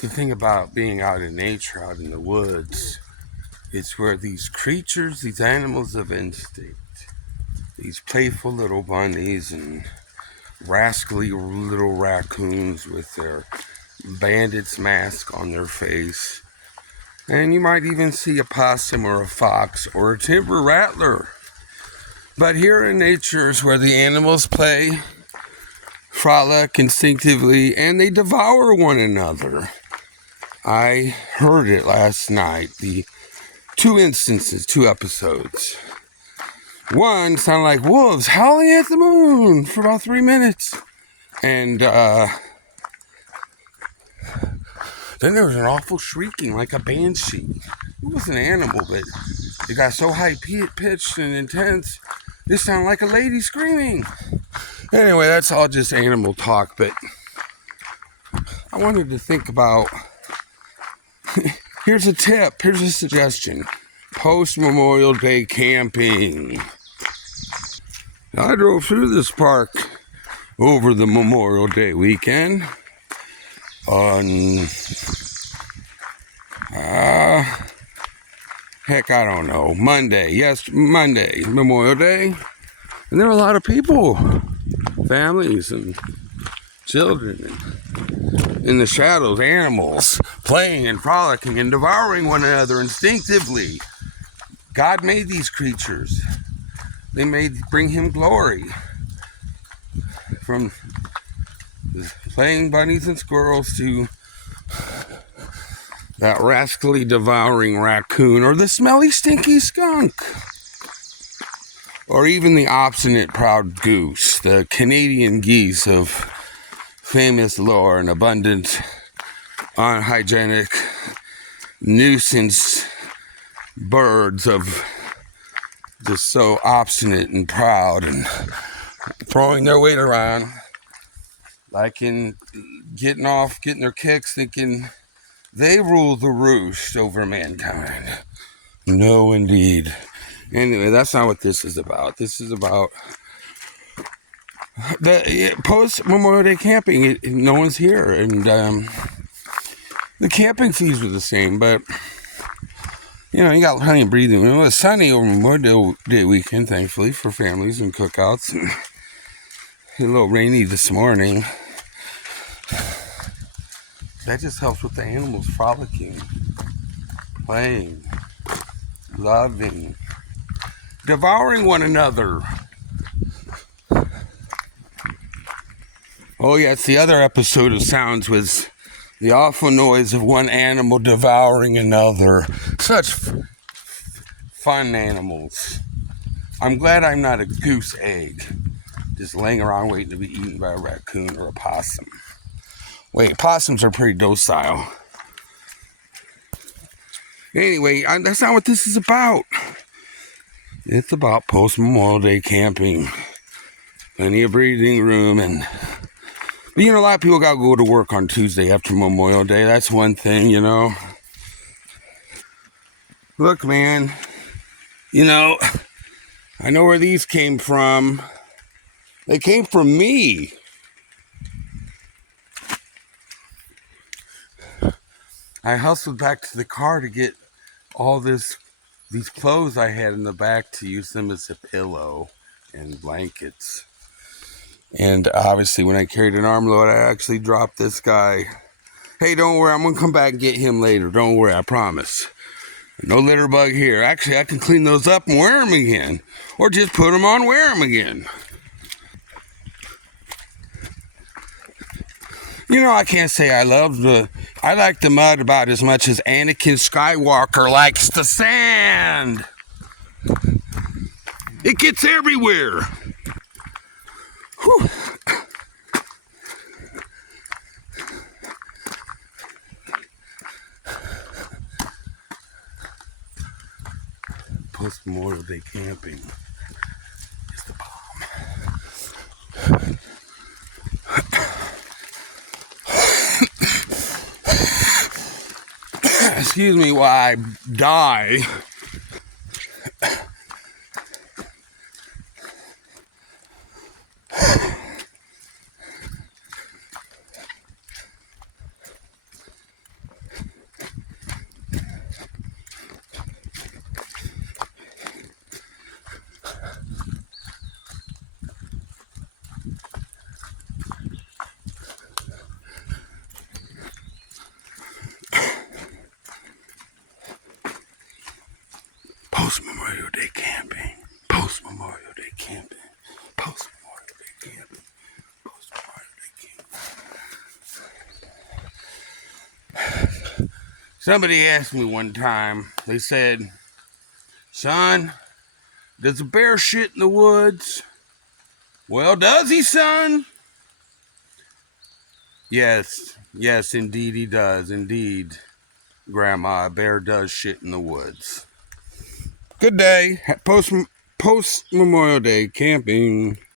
The thing about being out in nature, out in the woods, it's where these creatures, these animals of instinct, these playful little bunnies and rascally little raccoons with their bandit's mask on their face. And you might even see a possum or a fox or a timber rattler. But here in nature is where the animals play, frolic instinctively, and they devour one another. I heard it last night, the two episodes. One sounded like wolves howling at the moon for about 3 minutes. And then there was an awful shrieking like a banshee. It was an animal, but it got so high-pitched and intense, it sounded like a lady screaming. Anyway, that's all just animal talk, but I wanted to think about, here's a tip, here's a suggestion. Post-Memorial Day camping. I drove through this park over the Memorial Day weekend on, heck, I don't know, Monday, Memorial Day. And there were a lot of people, families and children, and in the shadows, animals, playing and frolicking and devouring one another instinctively. God made these creatures. They bring him glory. From playing bunnies and squirrels to that rascally devouring raccoon, or the smelly stinky skunk, or even the obstinate proud goose, the Canadian geese of famous lore and abundant, unhygienic nuisance birds of just so obstinate and proud and throwing their weight around, like in getting their kicks, thinking they rule the roost over mankind. No, indeed. Anyway, that's not what this is about. This is about the post-Memorial Day camping. No one's here, and the camping fees are the same, but you know, you got plenty of breathing room. It was sunny over Memorial Day weekend, thankfully, for families and cookouts, and a little rainy this morning. That just helps with the animals frolicking, playing, loving, devouring one another. Oh yeah, it's the other episode of Sounds was the awful noise of one animal devouring another. Such fun animals. I'm glad I'm not a goose egg, just laying around waiting to be eaten by a raccoon or a possum. Wait, possums are pretty docile. Anyway, that's not what this is about. It's about post-Memorial Day camping. Plenty of breathing room, and you know, a lot of people got to go to work on Tuesday after Memorial Day. That's one thing, you know. Look, man, you know, I know where these came from. They came from me. I hustled back to the car to get all these clothes I had in the back to use them as a pillow and blankets. And obviously when I carried an arm load, I actually dropped this guy. Hey, don't worry, I'm going to come back and get him later. Don't worry, I promise. No litter bug here. Actually, I can clean those up and wear them again. Or just put them on, wear them again. You know, I can't say I like the mud about as much as Anakin Skywalker likes the sand. It gets everywhere. Whew. Post-Memorial Day camping is the bomb. Excuse me while I die. Post Memorial Day camping. Post Memorial Day camping. Post Memorial Day camping. Post Memorial Day camping. Somebody asked me one time, they said, son, does a bear shit in the woods? Well, does he, son? Yes, indeed he does. Indeed, Grandma, a bear does shit in the woods. Good day. Post Memorial Day camping.